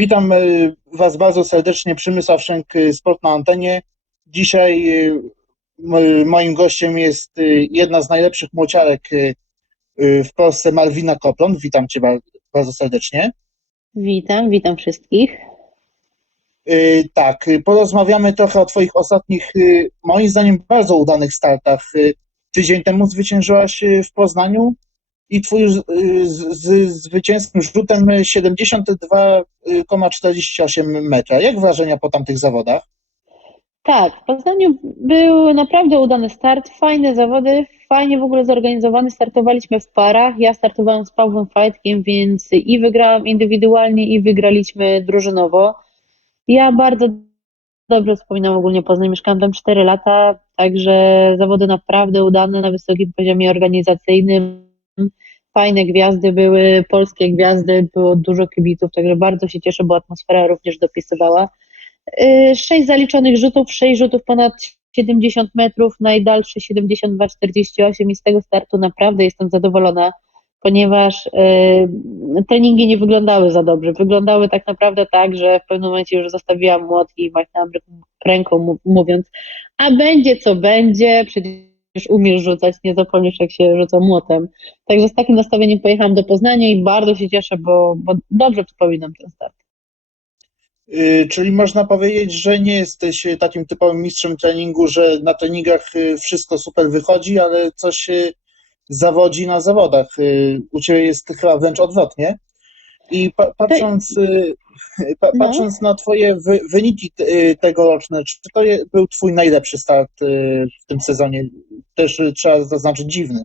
Witam y, Was bardzo serdecznie, Przemysław Szenk, y, Sport na antenie. Dzisiaj m- moim gościem jest jedna z najlepszych młociarek w Polsce, Malwina Koplon. Witam Cię ba- bardzo serdecznie. Witam, witam wszystkich. Tak, porozmawiamy trochę o Twoich ostatnich, moim zdaniem, bardzo udanych startach. Tydzień temu zwyciężyłaś w Poznaniu i Twój z, y, z, z zwycięskim rzutem y, 72,48 metra. Jak wrażenia po tamtych zawodach? Tak, w Poznaniu był naprawdę udany start, fajne zawody, fajnie w ogóle zorganizowany. Startowaliśmy w parach. Ja startowałam z Pawłem Fajtkiem, więc i wygrałam indywidualnie, i wygraliśmy drużynowo. Ja bardzo dobrze wspominam ogólnie Poznań, mieszkałam tam 4 lata, także zawody naprawdę udane na wysokim poziomie organizacyjnym. Fajne gwiazdy były, polskie gwiazdy, było dużo kibiców, także bardzo się cieszę, bo atmosfera również dopisywała. Y, Sześć zaliczonych rzutów, sześć rzutów ponad 70 metrów, najdalszy 72,48 i z tego startu naprawdę jestem zadowolona, ponieważ y, treningi nie wyglądały za dobrze. Wyglądały tak naprawdę tak, że w pewnym momencie już zostawiłam młotki i machnęłam ręką mówiąc, a będzie co będzie, przecież umiesz rzucać, nie zapomnisz jak się rzuca młotem. Także z takim nastawieniem pojechałam do Poznania i bardzo się cieszę, bo, bo dobrze wspominam ten start. Y, Czyli można powiedzieć, że nie jesteś y, takim typowym mistrzem treningu, że na treningach y, wszystko super wychodzi, ale coś zawodzi na zawodach. U Ciebie jest chyba wręcz odwrotnie. I pa patrząc, No. patrząc na Twoje wy wyniki y, tegoroczne, czy to był Twój najlepszy start y, w tym sezonie? Też y, trzeba zaznaczyć dziwny.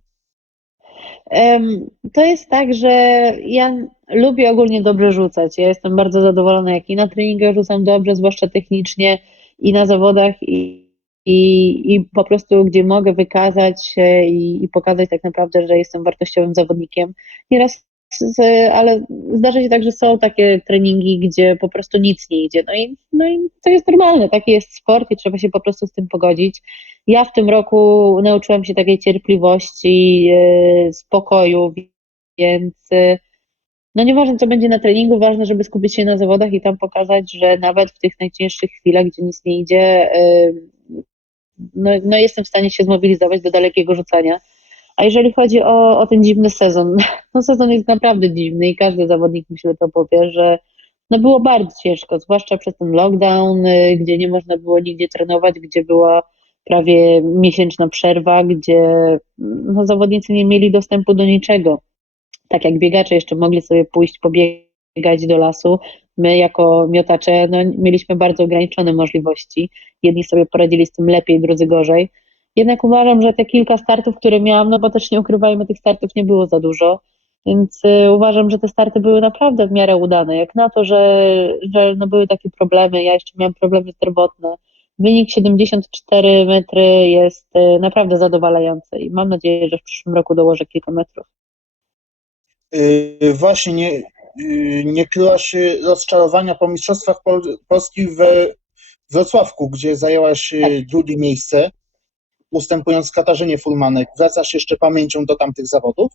To jest tak, że ja lubię ogólnie dobrze rzucać. Ja jestem bardzo zadowolona, jak i na treningach rzucam dobrze, zwłaszcza technicznie, i na zawodach, i, i, i po prostu gdzie mogę wykazać się i, i pokazać tak naprawdę, że jestem wartościowym zawodnikiem. Nieraz, z, ale zdarza się tak, że są takie treningi, gdzie po prostu nic nie idzie. No i, no i to jest normalne, taki jest sport i trzeba się po prostu z tym pogodzić. Ja w tym roku nauczyłam się takiej cierpliwości, e, spokoju, więc e, no nieważne co będzie na treningu, ważne, żeby skupić się na zawodach i tam pokazać, że nawet w tych najcięższych chwilach, gdzie nic nie idzie, e, no, no jestem w stanie się zmobilizować do dalekiego rzucania. A jeżeli chodzi o, o ten dziwny sezon, no sezon jest naprawdę dziwny i każdy zawodnik myślę to powie, że no było bardzo ciężko, zwłaszcza przez ten lockdown, y, gdzie nie można było nigdzie trenować, gdzie była prawie miesięczna przerwa, gdzie no, zawodnicy nie mieli dostępu do niczego. Tak jak biegacze jeszcze mogli sobie pójść pobiegać do lasu, my jako miotacze no, mieliśmy bardzo ograniczone możliwości. Jedni sobie poradzili z tym lepiej, drudzy gorzej. Jednak uważam, że te kilka startów, które miałam, no bo też nie ukrywajmy, tych startów nie było za dużo, więc y, uważam, że te starty były naprawdę w miarę udane. Jak na to, że, że no, były takie problemy, ja jeszcze miałam problemy zdrowotne, Wynik 74 metry jest e, naprawdę zadowalający i mam nadzieję, że w przyszłym roku dołożę kilka metrów. Y, Właśnie nie, y, nie kryłaś y, rozczarowania po Mistrzostwach Pol Polski we Wrocławku, gdzie zajęłaś y, Tak. drugie miejsce, ustępując Katarzynie Furmanek. Wracasz jeszcze pamięcią do tamtych zawodów?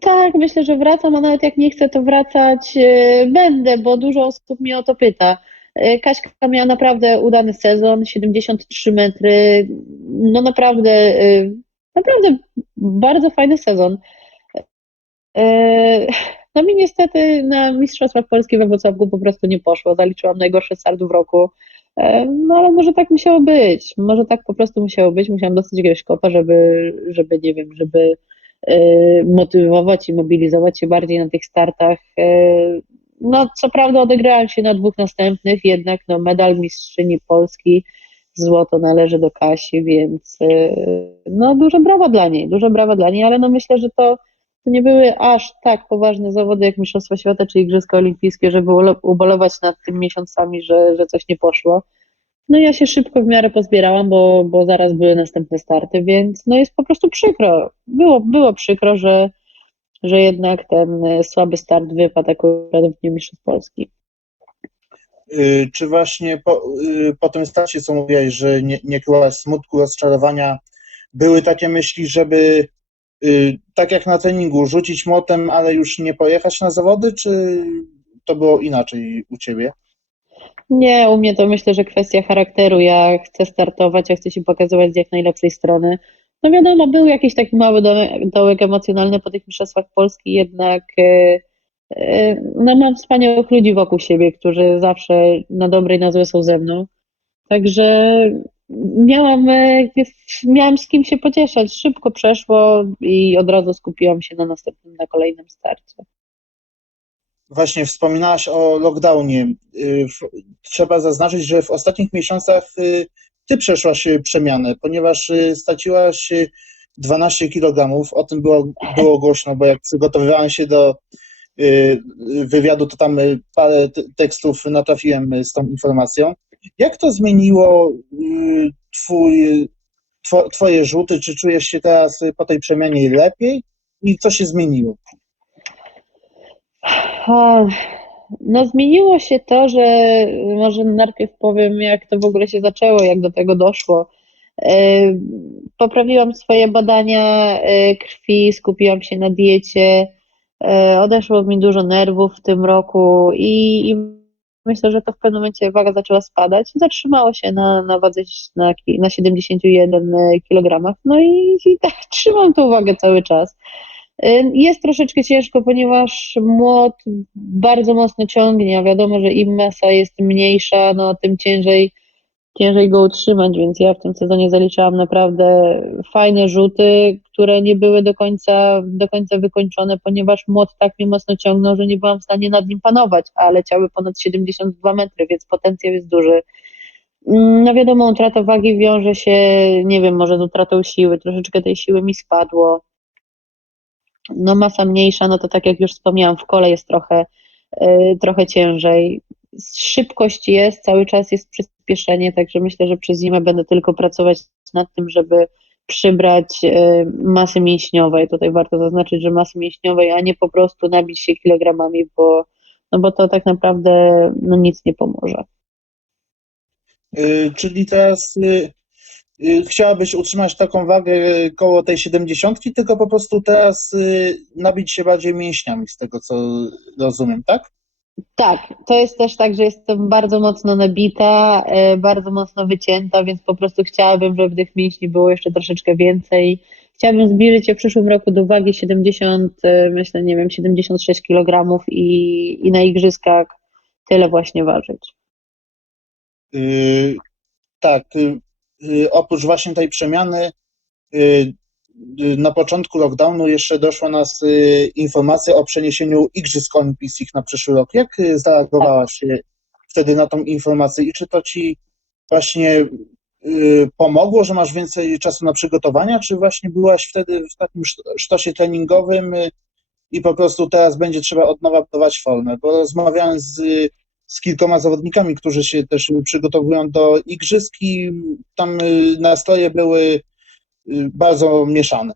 Tak, myślę, że wracam, a nawet jak nie chcę, to wracać e, będę, bo dużo osób mnie o to pyta. E, Kaśka miała naprawdę udany sezon, 73 metry, no naprawdę, e, naprawdę bardzo fajny sezon. No mi niestety na Mistrzostwach Polski we Wrocławku po prostu nie poszło, zaliczyłam najgorszy start w roku, no ale może tak musiało być, może tak po prostu musiało być, musiałam dostać jakiegoś kopa, żeby, żeby nie wiem, żeby e, motywować i mobilizować się bardziej na tych startach. E, No, co prawda odegrałam się na dwóch następnych, jednak no, medal mistrzyni Polski, złoto należy do Kasi, więc e, no, duże brawa dla niej, duże brawa dla niej, ale no myślę, że to, to nie były aż tak poważne zawody jak Mistrzostwa Świata czy Igrzyska Olimpijskie, żeby ubolować nad tym miesiącami, że, że coś nie poszło. No ja się szybko w miarę pozbierałam, bo, bo zaraz były następne starty, więc no jest po prostu przykro. Było, było przykro, że, że jednak ten e, słaby start wypadł akurat w Dniu Mistrzostw Polski. Y, Czy właśnie po, y, po tym starcie, co mówiłeś, że nie, nie smutku, rozczarowania, były takie myśli, żeby y, tak jak na treningu, rzucić młotem, ale już nie pojechać na zawody, czy to było inaczej u ciebie? Nie, u mnie to myślę, że kwestia charakteru. Ja chcę startować, ja chcę się pokazywać z jak najlepszej strony. No wiadomo, był jakiś taki mały dołek, emocjonalny po tych mistrzostwach Polski, jednak e, e, no mam wspaniałych ludzi wokół siebie, którzy zawsze na dobre i na złe są ze mną. Także miałam, e, miałam z kim się pocieszać. Szybko przeszło i od razu skupiłam się na następnym, na kolejnym starcie. Właśnie wspominałaś o lockdownie. Y, Trzeba zaznaczyć, że w ostatnich miesiącach y, ty przeszłaś y, przemianę, ponieważ straciłaś y, 12 kg. O tym było, było głośno, bo jak przygotowywałem się do wywiadu, to tam parę tekstów natrafiłem z tą informacją. Jak to zmieniło y, twój, two, twoje rzuty? Czy czujesz się teraz po tej przemianie lepiej? I co się zmieniło? No, zmieniło się to, że może najpierw powiem, jak to w ogóle się zaczęło, jak do tego doszło. E, Poprawiłam swoje badania e, krwi, skupiłam się na diecie, e, odeszło mi dużo nerwów w tym roku i, i myślę, że to w pewnym momencie waga zaczęła spadać. Zatrzymało się na, na wadze na, na 71 kg. No i, i tak trzymam tą wagę cały czas. Y, Jest troszeczkę ciężko, ponieważ młot bardzo mocno ciągnie, a wiadomo, że im masa jest mniejsza, no tym ciężej, ciężej go utrzymać, więc ja w tym sezonie zaliczałam naprawdę fajne rzuty, które nie były do końca, do końca wykończone, ponieważ młot tak mnie mocno ciągnął, że nie byłam w stanie nad nim panować, a leciały ponad 72 metry, więc potencjał jest duży. Mm, No wiadomo, utrata wagi wiąże się, nie wiem, może z utratą siły, troszeczkę tej siły mi spadło no masa mniejsza, no to tak jak już wspomniałam, w kole jest trochę, y, trochę ciężej. Szybkość jest, cały czas jest przyspieszenie, także myślę, że przez zimę będę tylko pracować nad tym, żeby przybrać y, masy mięśniowej. Tutaj warto zaznaczyć, że masy mięśniowej, a nie po prostu nabić się kilogramami, bo, no bo to tak naprawdę no, nic nie pomoże. Y, Czyli teraz y, chciałabyś utrzymać taką wagę koło tej 70, tylko po prostu teraz nabić się bardziej mięśniami, z tego co rozumiem, tak? Tak, to jest też tak, że jestem bardzo mocno nabita, e, bardzo mocno wycięta, więc po prostu chciałabym, żeby tych mięśni było jeszcze troszeczkę więcej. Chciałabym zbliżyć się w przyszłym roku do wagi 70, e, myślę, nie wiem, 76 kg i, i na igrzyskach tyle właśnie ważyć. Y, Tak, y, y, oprócz właśnie tej przemiany, y, y, na początku lockdownu jeszcze doszła nas y, informacja o przeniesieniu Igrzysk Olimpijskich na przyszły rok. Jak y, zareagowałaś y, wtedy na tą informację i czy to ci właśnie pomogło, że masz więcej czasu na przygotowania, czy właśnie byłaś wtedy w takim szt- sztosie treningowym i po prostu teraz będzie trzeba od nowa budować formę? Bo rozmawiałem z, z kilkoma zawodnikami, którzy się też przygotowują do igrzysk i tam nastroje były bardzo mieszane.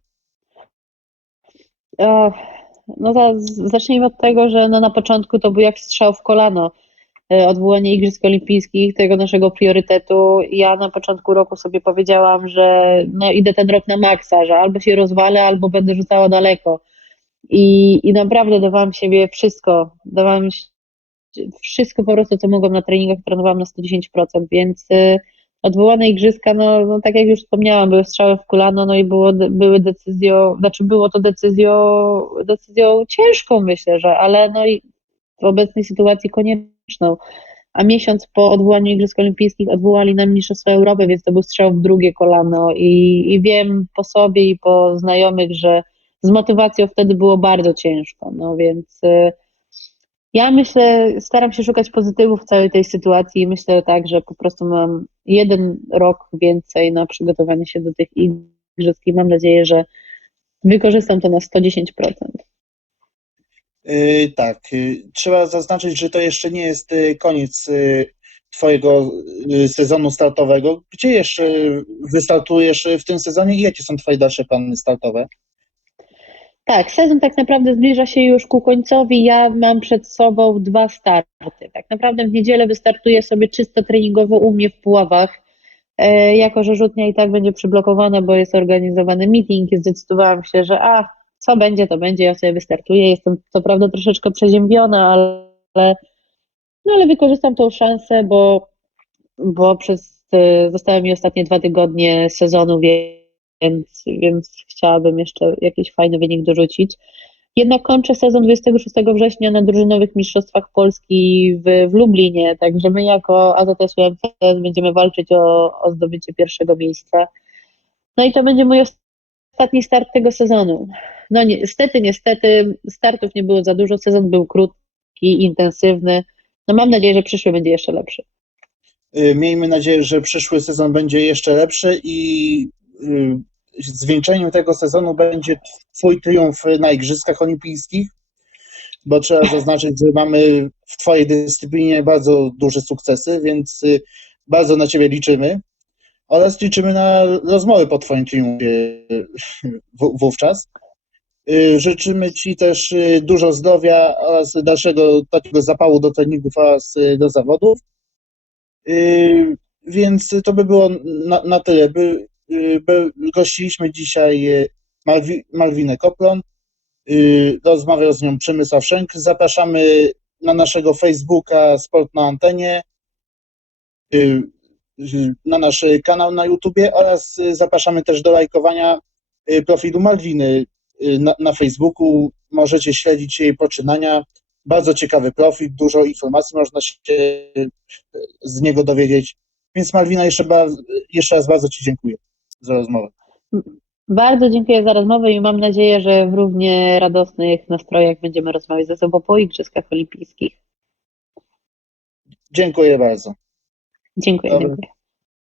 No to zacznijmy od tego, że no na początku to był jak strzał w kolano. E, Odwołanie Igrzysk Olimpijskich, tego naszego priorytetu. Ja na początku roku sobie powiedziałam, że no idę ten rok na maksa, że albo się rozwalę, albo będę rzucała daleko. I, i naprawdę dawałam siebie wszystko. Dawałam wszystko po prostu, co mogłam na treningach, trenowałam na 110%, więc y, odwołane igrzyska, no, no tak jak już wspomniałam, były strzały w kolano, no i było, były decyzją, znaczy było to decyzją, decyzją ciężką myślę, że, ale no i w obecnej sytuacji konieczną. A miesiąc po odwołaniu Igrzysk Olimpijskich odwołali nam Mistrzostwa Europy, więc to był strzał w drugie kolano i, i wiem po sobie i po znajomych, że z motywacją wtedy było bardzo ciężko, no więc y, ja myślę, staram się szukać pozytywów w całej tej sytuacji i myślę tak, że po prostu mam jeden rok więcej na przygotowanie się do tych igrzysk i mam nadzieję, że wykorzystam to na 110%. Y, Tak, y, trzeba zaznaczyć, że to jeszcze nie jest y, koniec y, Twojego sezonu startowego. Gdzie jeszcze wystartujesz w tym sezonie i jakie są Twoje dalsze plany startowe? Tak, sezon tak naprawdę zbliża się już ku końcowi. Ja mam przed sobą dwa starty. Tak naprawdę w niedzielę wystartuję sobie czysto treningowo u mnie w Puławach. E, jako, że rzutnia i tak będzie przyblokowana, bo jest organizowany meeting, zdecydowałam się, że a, co będzie, to będzie, ja sobie wystartuję. Jestem co prawda troszeczkę przeziębiona, ale no ale wykorzystam tą szansę, bo, bo przez, e, zostały mi ostatnie dwa tygodnie sezonu, więc, więc chciałabym jeszcze jakiś fajny wynik dorzucić. Jednak kończę sezon 26 września na drużynowych mistrzostwach Polski w, w Lublinie, także my jako AZS UMCS będziemy walczyć o, o zdobycie pierwszego miejsca. No i to będzie mój ostatni start tego sezonu. No niestety, niestety startów nie było za dużo, sezon był krótki, intensywny. No mam nadzieję, że przyszły będzie jeszcze lepszy. Y, Miejmy nadzieję, że przyszły sezon będzie jeszcze lepszy i zwieńczeniem tego sezonu będzie Twój triumf na Igrzyskach Olimpijskich, bo trzeba zaznaczyć, że mamy w Twojej dyscyplinie bardzo duże sukcesy, więc y, bardzo na Ciebie liczymy oraz liczymy na rozmowy po Twoim triumfie wówczas. Y, Życzymy Ci też y, dużo zdrowia oraz dalszego takiego zapału do treningów oraz y, do zawodów. Y, Więc to by było na, na tyle. Y, by, gościliśmy dzisiaj y, Malwi, Malwinę Koplon. Y, Rozmawiał z nią Przemysław Szenk. Zapraszamy na naszego Facebooka Sport na Antenie, y, y, na nasz kanał na YouTubie oraz y, zapraszamy też do lajkowania y, profilu Malwiny y, na, na Facebooku. Możecie śledzić jej poczynania. Bardzo ciekawy profil, dużo informacji można się z niego dowiedzieć. Więc Malwina, jeszcze raz bardzo Ci dziękuję za rozmowę. Bardzo dziękuję za rozmowę i mam nadzieję, że w równie radosnych nastrojach będziemy rozmawiać ze sobą po Igrzyskach Olimpijskich. Dziękuję bardzo. Dziękuję, dziękuję.